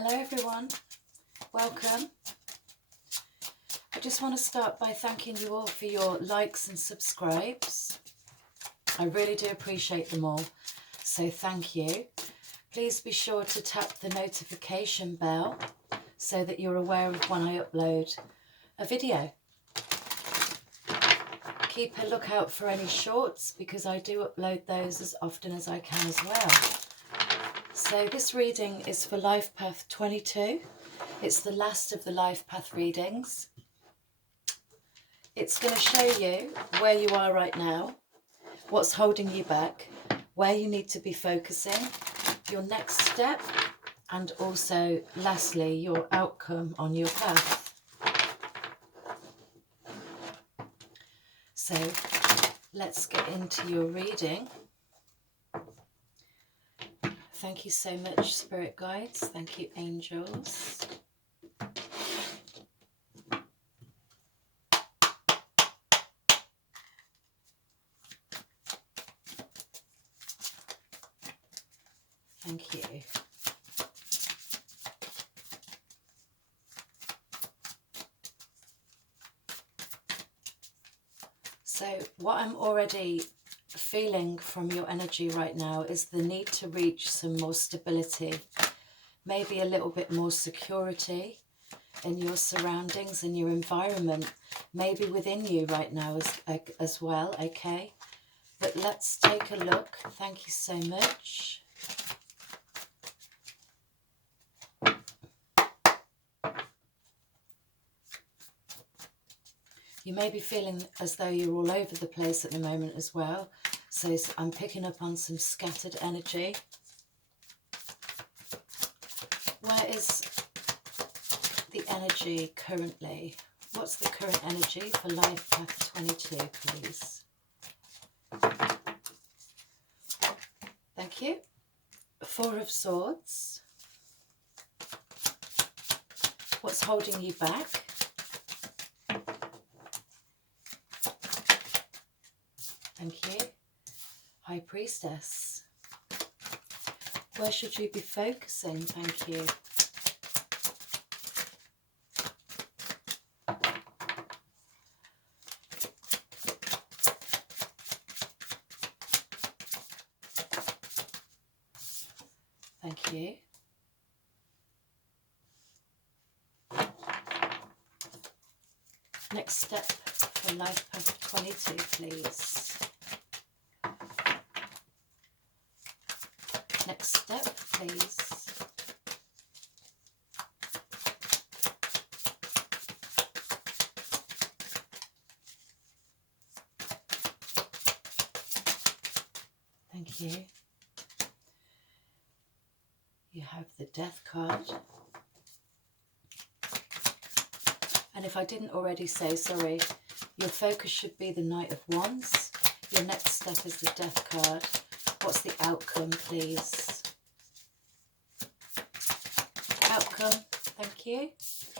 Hello everyone, welcome. I just want to start by thanking you all for your likes and subscribes. I really do appreciate them all, so thank you. Please be sure to tap the notification bell so that you're aware of when I upload a video. Keep a lookout for any shorts because I do upload those as often as I can as well. So this reading is for Life Path 22. It's the last of the Life Path readings. It's going to show you where you are right now, what's holding you back, where you need to be focusing, your next step, and also, lastly, your outcome on your path. So let's get into your reading. Thank you so much, Spirit Guides. Thank you, Angels. Thank you. So what I'm already feeling from your energy right now is the need to reach some more stability, maybe a little bit more security in your surroundings and your environment, maybe within you right now as well, okay? But let's take a look. Thank you so much. You may be feeling as though you're all over the place at the moment as well. So I'm picking up on some scattered energy. Where is the energy currently? What's the current energy for Life Path 22, please? Thank you. Four of Swords. What's holding you back? Thank you. High Priestess. Where should you be focusing? Thank you. Thank you. Next step for Life Path 22, please. Next step, please. Thank you. You have the Death card. And if I didn't already say, sorry, your focus should be the Knight of Wands. Your next step is the Death card. What's the outcome, please? Outcome, thank you.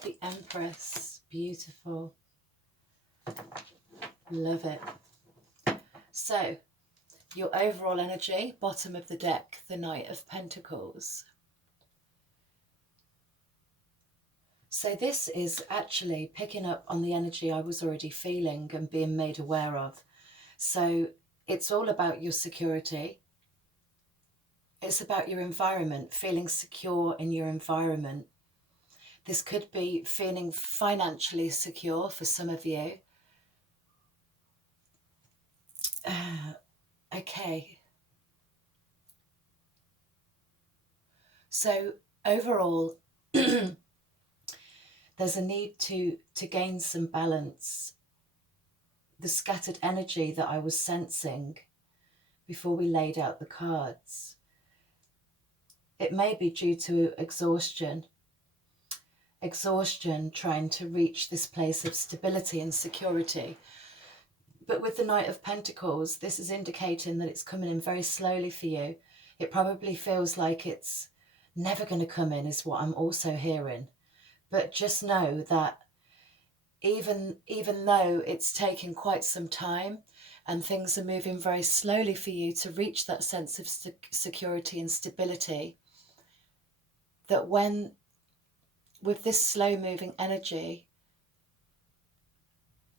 The Empress, beautiful. Love it. So, your overall energy, bottom of the deck, the Knight of Pentacles. So this is actually picking up on the energy I was already feeling and being made aware of. So it's all about your security. It's about your environment, feeling secure in your environment. This could be feeling financially secure for some of you. Okay. So overall, there's a need to gain some balance. The scattered energy that I was sensing before we laid out the cards. It may be due to exhaustion. Exhaustion trying to reach this place of stability and security. But with the Knight of Pentacles, this is indicating that it's coming in very slowly for you. It probably feels like it's never going to come in, is what I'm also hearing. But just know that even though it's taken quite some time and things are moving very slowly for you to reach that sense of security and stability, that when with this slow moving energy,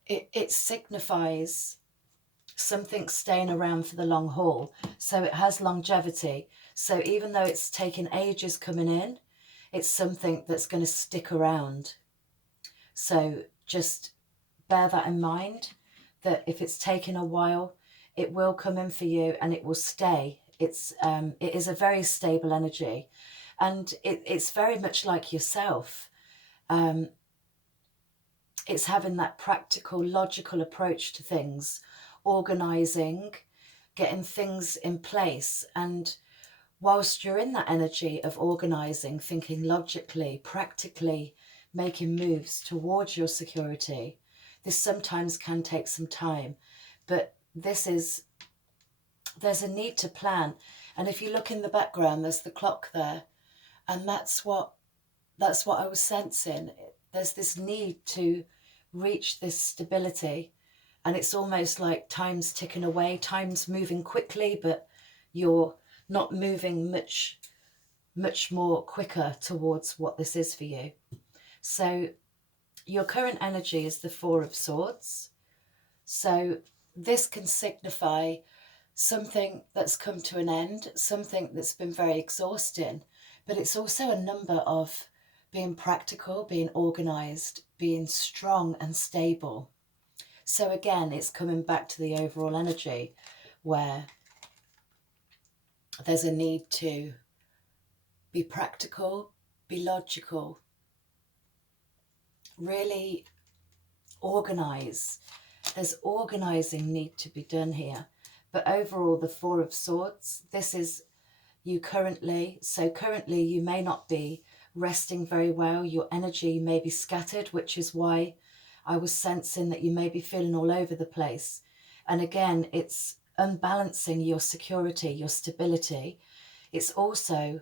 it signifies something staying around for the long haul. So it has longevity. So even though it's taken ages coming in, it's something that's going to stick around. So just bear that in mind, that if it's taken a while, it will come in for you and it will stay. It is a very stable energy, and it's very much like yourself. It's having that practical, logical approach to things, organizing, getting things in place. And whilst you're in that energy of organizing, thinking logically, practically, making moves towards your security, this sometimes can take some time, but there's a need to plan. And if you look in the background, there's the clock there, and that's what I was sensing. There's this need to reach this stability, and it's almost like time's ticking away, time's moving quickly, but you're not moving much more quicker towards what this is for you. So your current energy is the Four of Swords. So this can signify something that's come to an end, something that's been very exhausting, but it's also a number of being practical, being organized, being strong and stable. So again, it's coming back to the overall energy where there's a need to be practical, be logical, really organize. There's organizing need to be done here. But overall, the Four of Swords, this is you currently. So currently you may not be resting very well. Your energy may be scattered, which is why I was sensing that you may be feeling all over the place. And again, it's unbalancing your security, your stability. It's also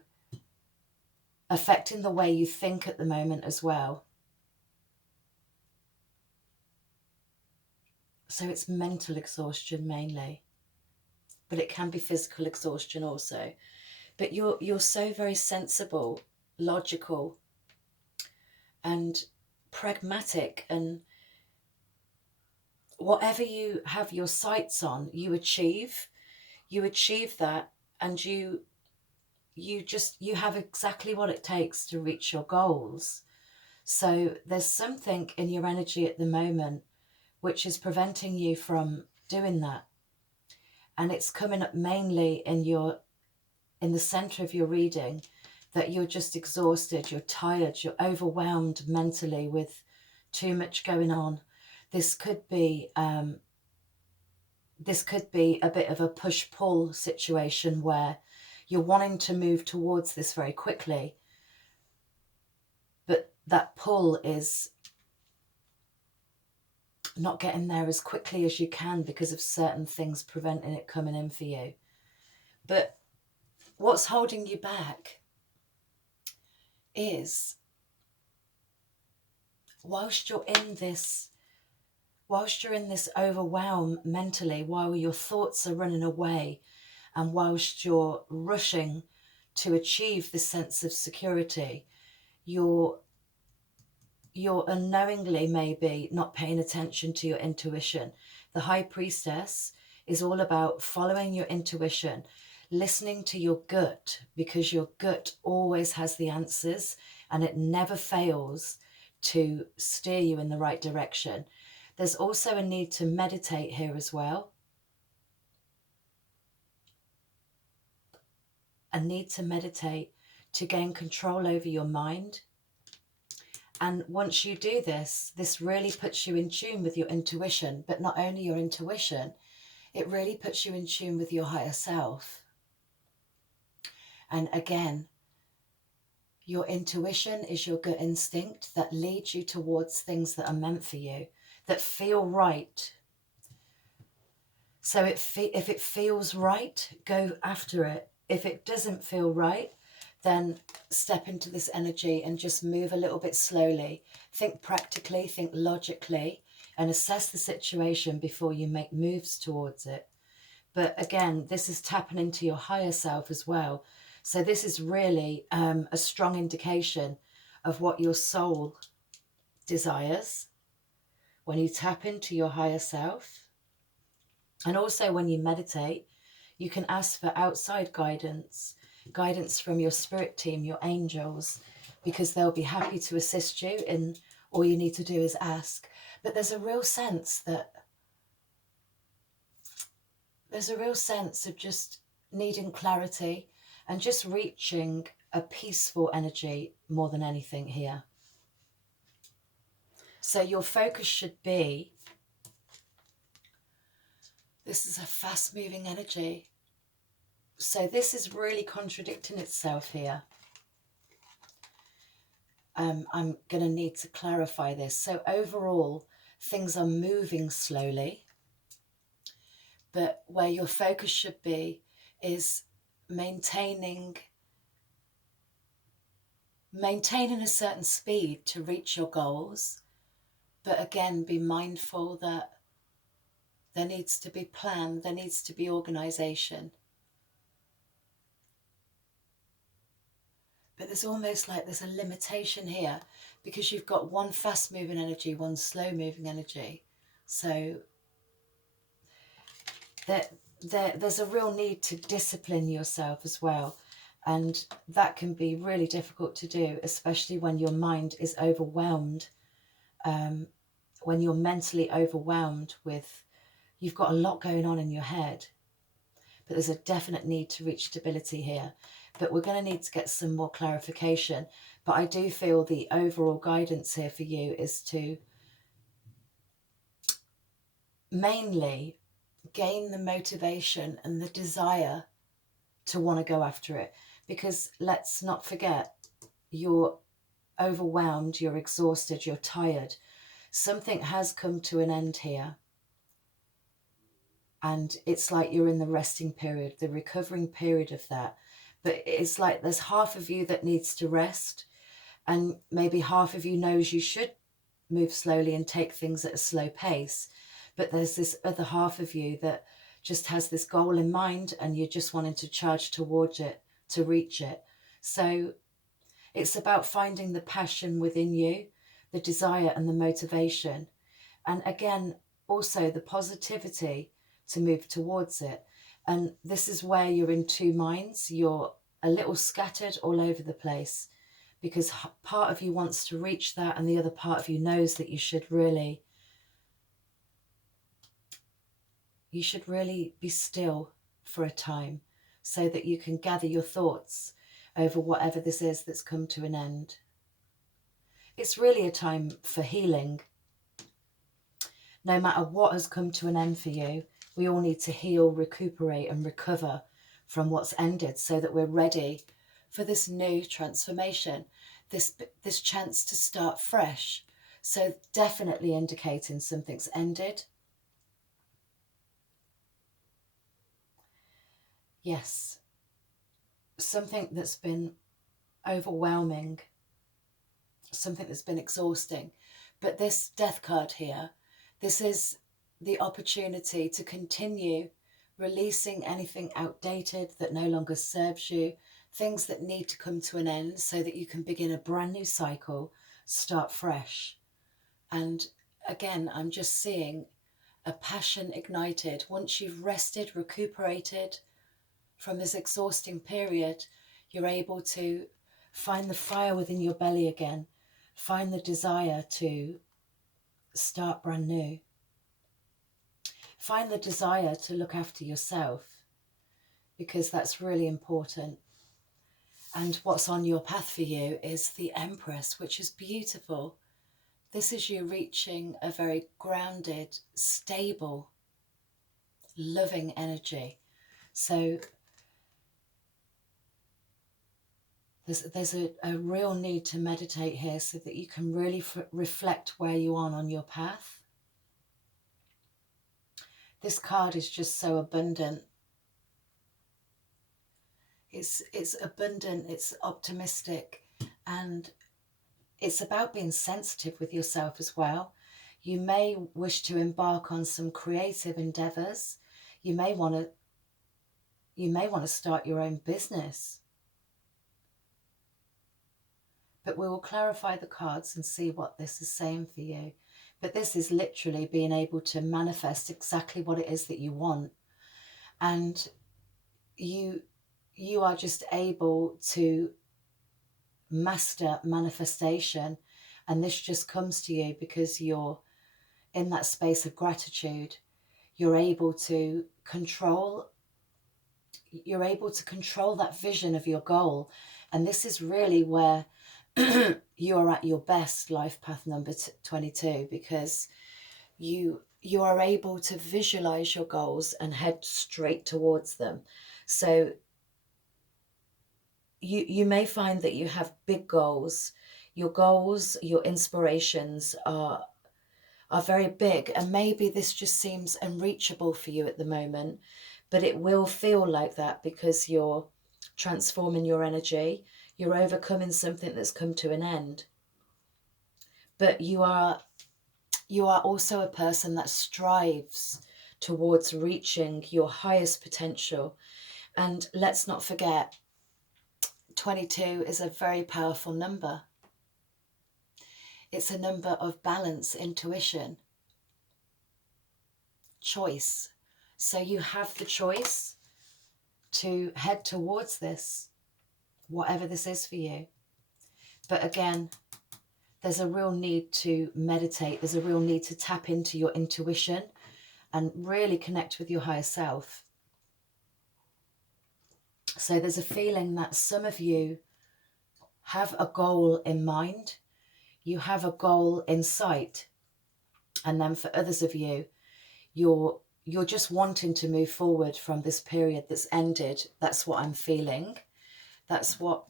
affecting the way you think at the moment as well. So it's mental exhaustion mainly, but it can be physical exhaustion also. But you're so very sensible, logical, and pragmatic, and whatever you have your sights on, you achieve that, and you have exactly what it takes to reach your goals. So there's something in your energy at the moment which is preventing you from doing that. And it's coming up mainly in the center of your reading, that you're just exhausted, you're tired, you're overwhelmed mentally with too much going on. This could be a bit of a push-pull situation where you're wanting to move towards this very quickly, but that pull is not getting there as quickly as you can because of certain things preventing it coming in for you. But what's holding you back is whilst you're in this overwhelm mentally, while your thoughts are running away, and whilst you're rushing to achieve this sense of security, you're unknowingly maybe not paying attention to your intuition. The High Priestess is all about following your intuition, listening to your gut, because your gut always has the answers and it never fails to steer you in the right direction. There's also a need to meditate here as well. A need to meditate to gain control over your mind. And once you do this, this really puts you in tune with your intuition, but not only your intuition, it really puts you in tune with your higher self. And again, your intuition is your gut instinct that leads you towards things that are meant for you, that feel right. So if it feels right, go after it. If it doesn't feel right, then step into this energy and just move a little bit slowly. Think practically, think logically, and assess the situation before you make moves towards it. But again, this is tapping into your higher self as well. So this is really a strong indication of what your soul desires when you tap into your higher self. And also when you meditate, you can ask for outside guidance from your spirit team, your angels, because they'll be happy to assist you, and all you need to do is ask. But there's a real sense of just needing clarity and just reaching a peaceful energy more than anything here. So your focus should be, this is a fast moving energy. So this is really contradicting itself here. I'm going to need to clarify this. So overall, things are moving slowly, but where your focus should be is maintaining a certain speed to reach your goals. But again, be mindful that there needs to be plan, there needs to be organization. But there's almost like there's a limitation here, because you've got one fast moving energy, one slow moving energy. So there's a real need to discipline yourself as well. And that can be really difficult to do, especially when your mind is overwhelmed. When you're mentally overwhelmed with, you've got a lot going on in your head. But there's a definite need to reach stability here. But we're going to need to get some more clarification. But I do feel the overall guidance here for you is to mainly gain the motivation and the desire to want to go after it. Because let's not forget, you're overwhelmed, you're exhausted, you're tired. Something has come to an end here. And it's like you're in the resting period, the recovering period of that. But it's like there's half of you that needs to rest, and maybe half of you knows you should move slowly and take things at a slow pace. But there's this other half of you that just has this goal in mind, and you're just wanting to charge towards it, to reach it. So it's about finding the passion within you, the desire and the motivation. And again, also the positivity to move towards it. And this is where you're in two minds. You're a little scattered all over the place, because part of you wants to reach that, and the other part of you knows that you should really be still for a time, so that you can gather your thoughts over whatever this is that's come to an end. It's really a time for healing. No matter what has come to an end for you, we all need to heal, recuperate and recover from what's ended, so that we're ready for this new transformation, this chance to start fresh. So definitely indicating something's ended. Yes, something that's been overwhelming, something that's been exhausting. But this death card here, this is the opportunity to continue releasing anything outdated that no longer serves you, things that need to come to an end, so that you can begin a brand new cycle, start fresh. And again, I'm just seeing a passion ignited. Once you've rested, recuperated from this exhausting period, you're able to find the fire within your belly again, find the desire to start brand new. Find the desire to look after yourself, because that's really important. And what's on your path for you is the Empress, which is beautiful. This is you reaching a very grounded, stable, loving energy. So there's a real need to meditate here, so that you can really reflect where you are on your path. This card is just so abundant. It's abundant, it's optimistic, and it's about being sensitive with yourself as well. You may wish to embark on some creative endeavors. You may want to start your own business. But we will clarify the cards and see what this is saying for you. But this is literally being able to manifest exactly what it is that you want. And you are just able to master manifestation. And this just comes to you because you're in that space of gratitude. You're able to control that vision of your goal. And this is really where you are at your best, life path number 22, because you are able to visualize your goals and head straight towards them. So you may find that you have big goals. Your goals, your inspirations are very big, and maybe this just seems unreachable for you at the moment, but it will feel like that because you're transforming your energy. You're overcoming something that's come to an end. But you are also a person that strives towards reaching your highest potential. And let's not forget, 22 is a very powerful number. It's a number of balance, intuition, choice. So you have the choice to head towards this, whatever this is for you. But again, there's a real need to meditate. There's a real need to tap into your intuition and really connect with your higher self. So there's a feeling that some of you have a goal in mind. You have a goal in sight. And then for others of you, you're just wanting to move forward from this period that's ended. That's what I'm feeling. That's what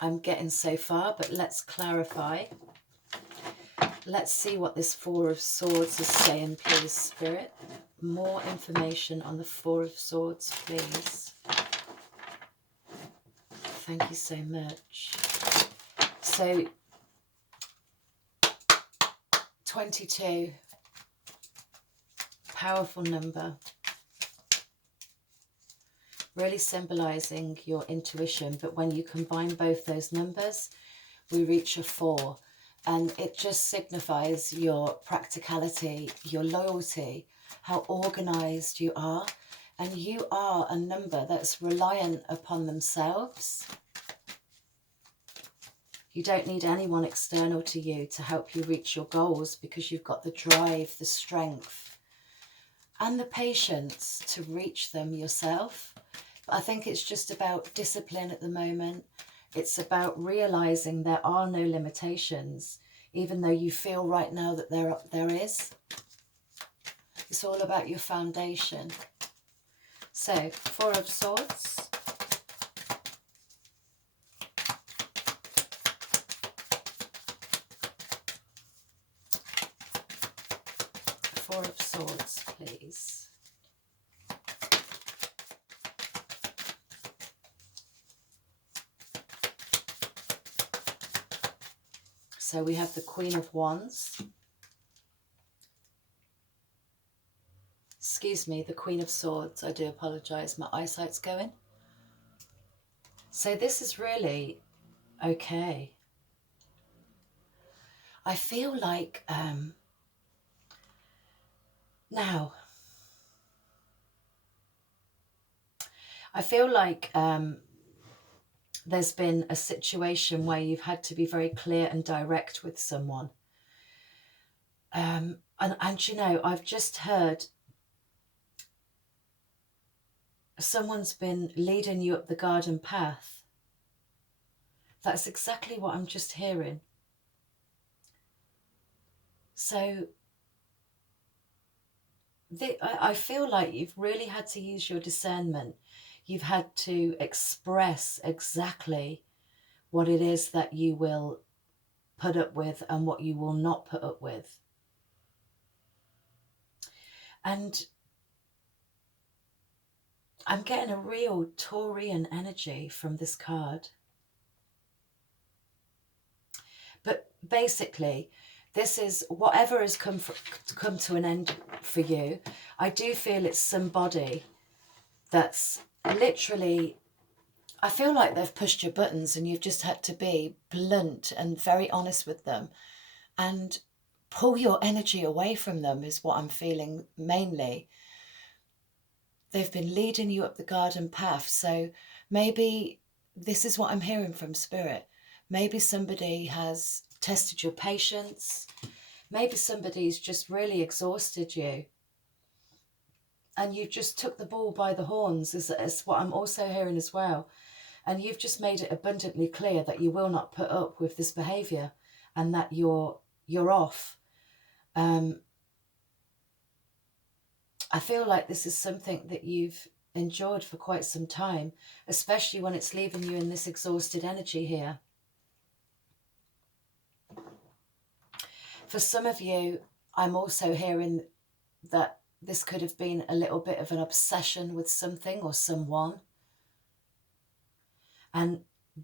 I'm getting so far. But let's clarify. Let's see what this Four of Swords is saying, please, Spirit. More information on the Four of Swords, please. Thank you so much. So, 22. Powerful number. Really symbolizing your intuition. But when you combine both those numbers, we reach a 4. And it just signifies your practicality, your loyalty, how organized you are. And you are a number that's reliant upon themselves. You don't need anyone external to you to help you reach your goals, because you've got the drive, the strength, and the patience to reach them yourself. But I think it's just about discipline at the moment. It's about realizing there are no limitations, even though you feel right now that there is. It's all about your foundation. So, Four of Swords. Four of Swords, please. So we have the Queen of Wands. Excuse me, the Queen of Swords. I do apologise, my eyesight's going. So this is really okay. I feel like now, I feel like there's been a situation where you've had to be very clear and direct with someone. And you know, I've just heard someone's been leading you up the garden path. That's exactly what I'm just hearing. So I feel like you've really had to use your discernment. You've had to express exactly what it is that you will put up with and what you will not put up with. And I'm getting a real Taurian energy from this card. But basically, this is whatever has come to an end for you. I do feel it's somebody that's literally I feel like they've pushed your buttons and you've just had to be blunt and very honest with them and pull your energy away from them is what I'm feeling mainly. They've been leading you up the garden path. So maybe this is what I'm hearing from Spirit. Maybe somebody has tested your patience. Maybe somebody's just really exhausted you. And you've just took the bull by the horns is what I'm also hearing as well. And you've just made it abundantly clear that you will not put up with this behaviour and that you're off. I feel like this is something that you've endured for quite some time, especially when it's leaving you in this exhausted energy here. For some of you, I'm also hearing that this could have been a little bit of an obsession with something or someone.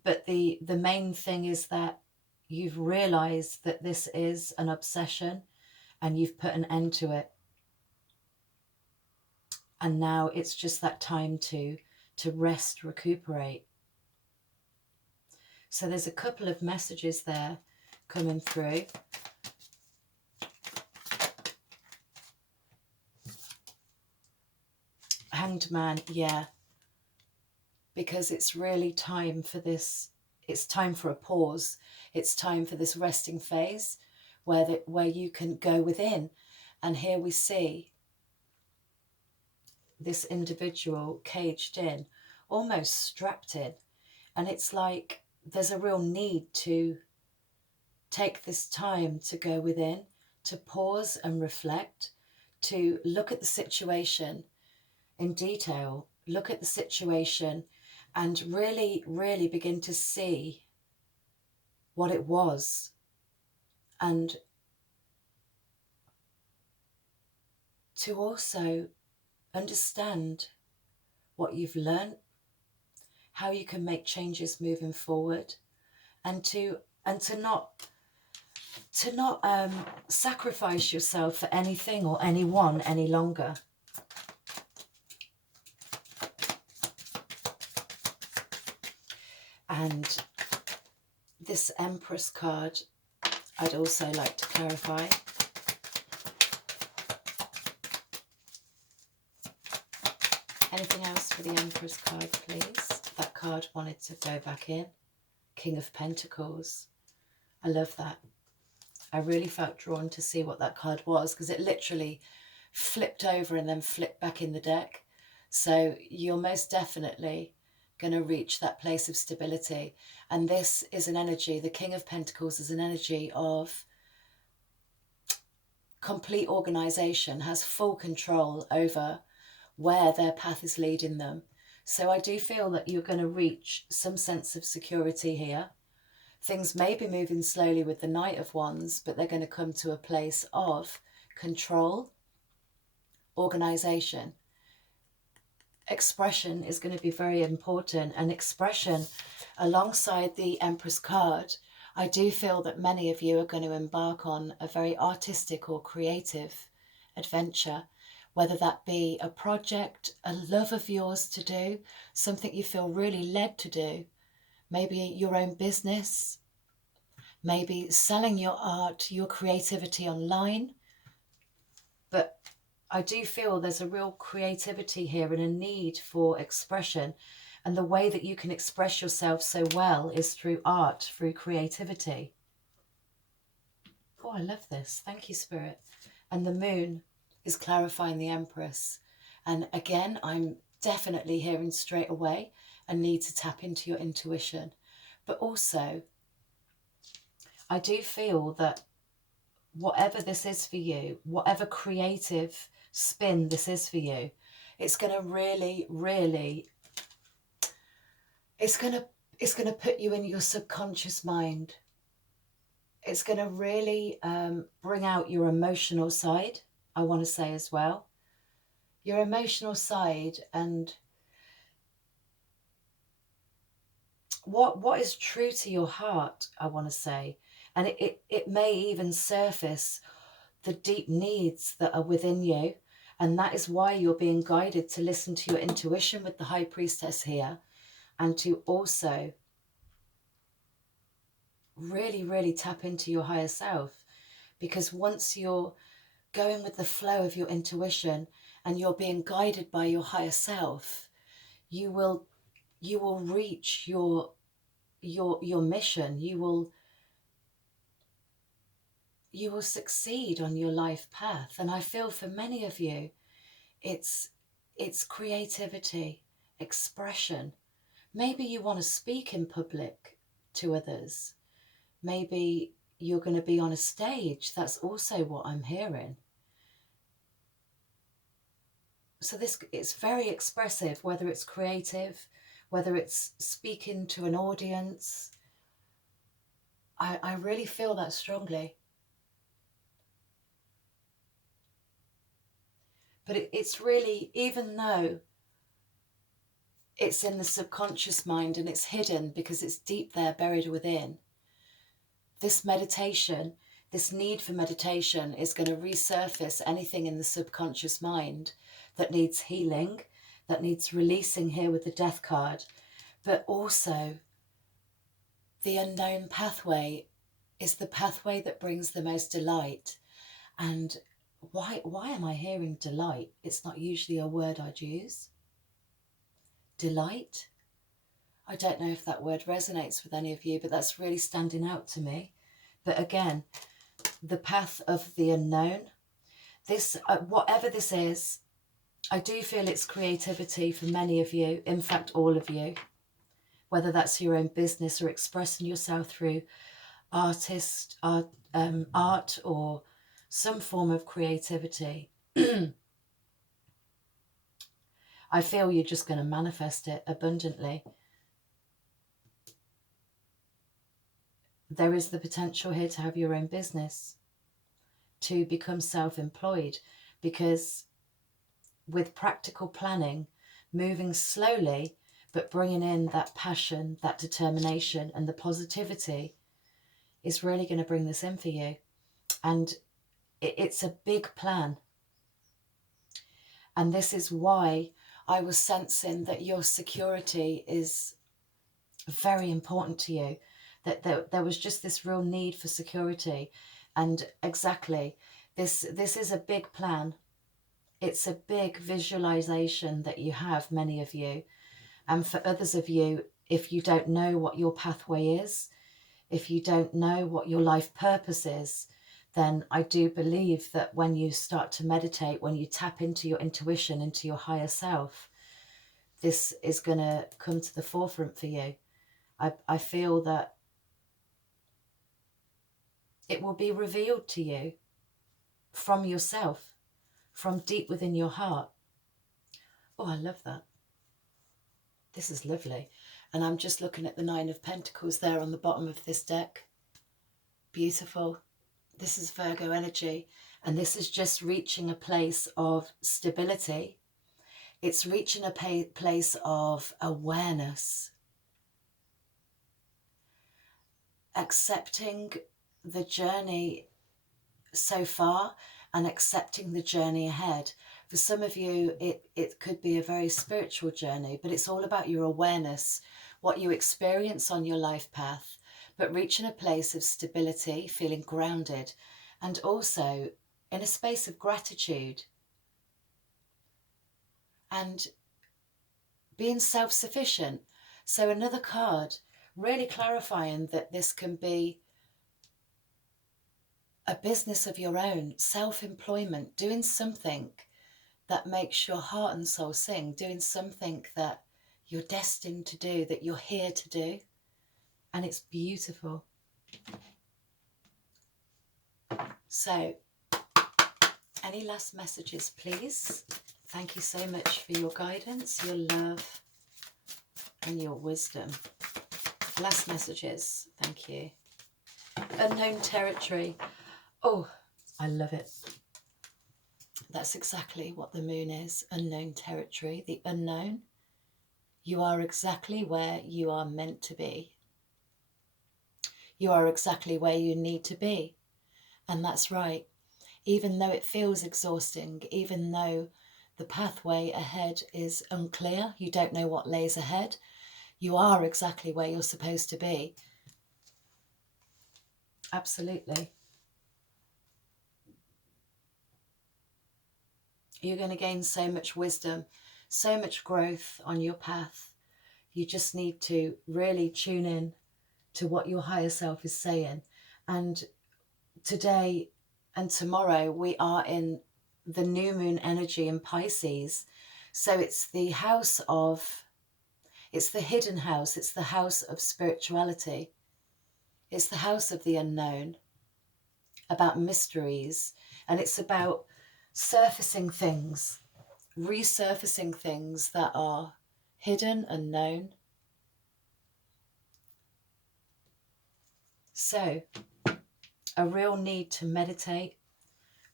But the main thing is that you've realized that this is an obsession and you've put an end to it. And now it's just that time to rest, recuperate. So there's a couple of messages there coming through. Hanged Man, yeah. Because it's really time for this. It's time for a pause. It's time for this resting phase where you can go within. And here we see this individual caged in, almost strapped in. And it's like there's a real need to take this time to go within, to pause and reflect, to look at the situation in detail, look at the situation and really, really begin to see what it was and to also understand what you've learned, how you can make changes moving forward, and to not sacrifice yourself for anything or anyone any longer. And this Empress card, I'd also like to clarify. Anything else for the Empress card, please? That card wanted to go back in. King of Pentacles. I love that. I really felt drawn to see what that card was because it literally flipped over and then flipped back in the deck. So you're most definitely going to reach that place of stability. And this is an energy, the King of Pentacles is an energy of complete organization, has full control over where their path is leading them. So I do feel that you're going to reach some sense of security here. Things may be moving slowly with the Knight of Wands, but they're going to come to a place of control, organization. Expression is going to be very important, and expression alongside the Empress card, I do feel that many of you are going to embark on a very artistic or creative adventure, whether that be a project, a love of yours to do, something you feel really led to do, maybe your own business, maybe selling your art, your creativity online. But I do feel there's a real creativity here and a need for expression. And the way that you can express yourself so well is through art, through creativity. Oh, I love this. Thank you, Spirit. And the moon is clarifying the Empress. And again, I'm definitely hearing straight away a need to tap into your intuition. But also, I do feel that whatever this is for you, whatever creative spin this is for you, it's going to really, really, it's going to put you in your subconscious mind. It's going to really bring out your emotional side, I want to say as well. Your emotional side and what is true to your heart, I want to say. And it may even surface the deep needs that are within you. And that is why you're being guided to listen to your intuition with the High Priestess here. and to also really, really tap into your higher self. Because once you're going with the flow of your intuition and you're being guided by your higher self, you will reach your mission. You will succeed on your life path. And I feel for many of you, it's creativity, expression. Maybe you want to speak in public to others. Maybe you're going to be on a stage. That's also what I'm hearing. So it's very expressive, whether it's creative, whether it's speaking to an audience. I really feel that strongly. But it's really, even though it's in the subconscious mind and it's hidden because it's deep there, buried within, this meditation, this need for meditation is going to resurface anything in the subconscious mind that needs healing, that needs releasing here with the Death card. But also, the unknown pathway is the pathway that brings the most delight. And why am I hearing delight? It's not usually a word I'd use. Delight? I don't know if that word resonates with any of you, but that's really standing out to me. But again, the path of the unknown. This, whatever this is, I do feel it's creativity for many of you, in fact, all of you, whether that's your own business or expressing yourself through art or some form of creativity. I feel you're just going to manifest it abundantly. There is the potential here to have your own business, to become self-employed, because with practical planning, moving slowly, but bringing in that passion, that determination and the positivity is really going to bring this in for you. And it's a big plan. And this is why I was sensing that your security is very important to you, that there was just this real need for security. And exactly, this is a big plan. It's a big visualization that you have, many of you. And for others of you, if you don't know what your pathway is, if you don't know what your life purpose is, then I do believe that when you start to meditate, when you tap into your intuition, into your higher self, this is going to come to the forefront for you. I feel that it will be revealed to you from yourself, from deep within your heart. Oh, I love that. This is lovely. And I'm just looking at the Nine of Pentacles there on the bottom of this deck. Beautiful. This is Virgo energy. And this is just reaching a place of stability. It's reaching a place of awareness. Accepting the journey so far and accepting the journey ahead. For some of you, it could be a very spiritual journey, but it's all about your awareness, what you experience on your life path, but reaching a place of stability, feeling grounded, and also in a space of gratitude and being self-sufficient. So another card really clarifying that this can be a business of your own, self-employment, doing something that makes your heart and soul sing, doing something that you're destined to do, that you're here to do. And it's beautiful. So, any last messages, please? Thank you so much for your guidance, your love, and your wisdom. Last messages, thank you. Unknown territory. Oh, I love it. That's exactly what the moon is, unknown territory, the unknown. You are exactly where you are meant to be. You are exactly where you need to be. And that's right. Even though it feels exhausting, even though the pathway ahead is unclear, you don't know what lays ahead, You are exactly where you're supposed to be. Absolutely. You're going to gain so much wisdom, so much growth on your path. You just need to really tune in to what your higher self is saying. And today and tomorrow we are in the new moon energy in Pisces. So it's the house of, it's the hidden house. It's the house of spirituality. It's the house of the unknown, about mysteries. And it's about surfacing things, resurfacing things that are hidden and known. So a real need to meditate,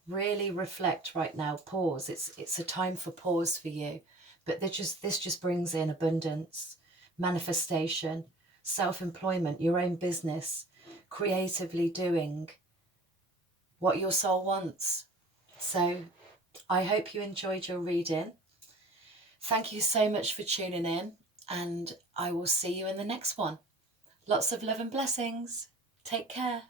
really reflect right now, pause. It's a time for pause for you. But this just brings in abundance, manifestation, self-employment, your own business, creatively doing what your soul wants. So I hope you enjoyed your reading. Thank you so much for tuning in, and I will see you in the next one. Lots of love and blessings. Take care.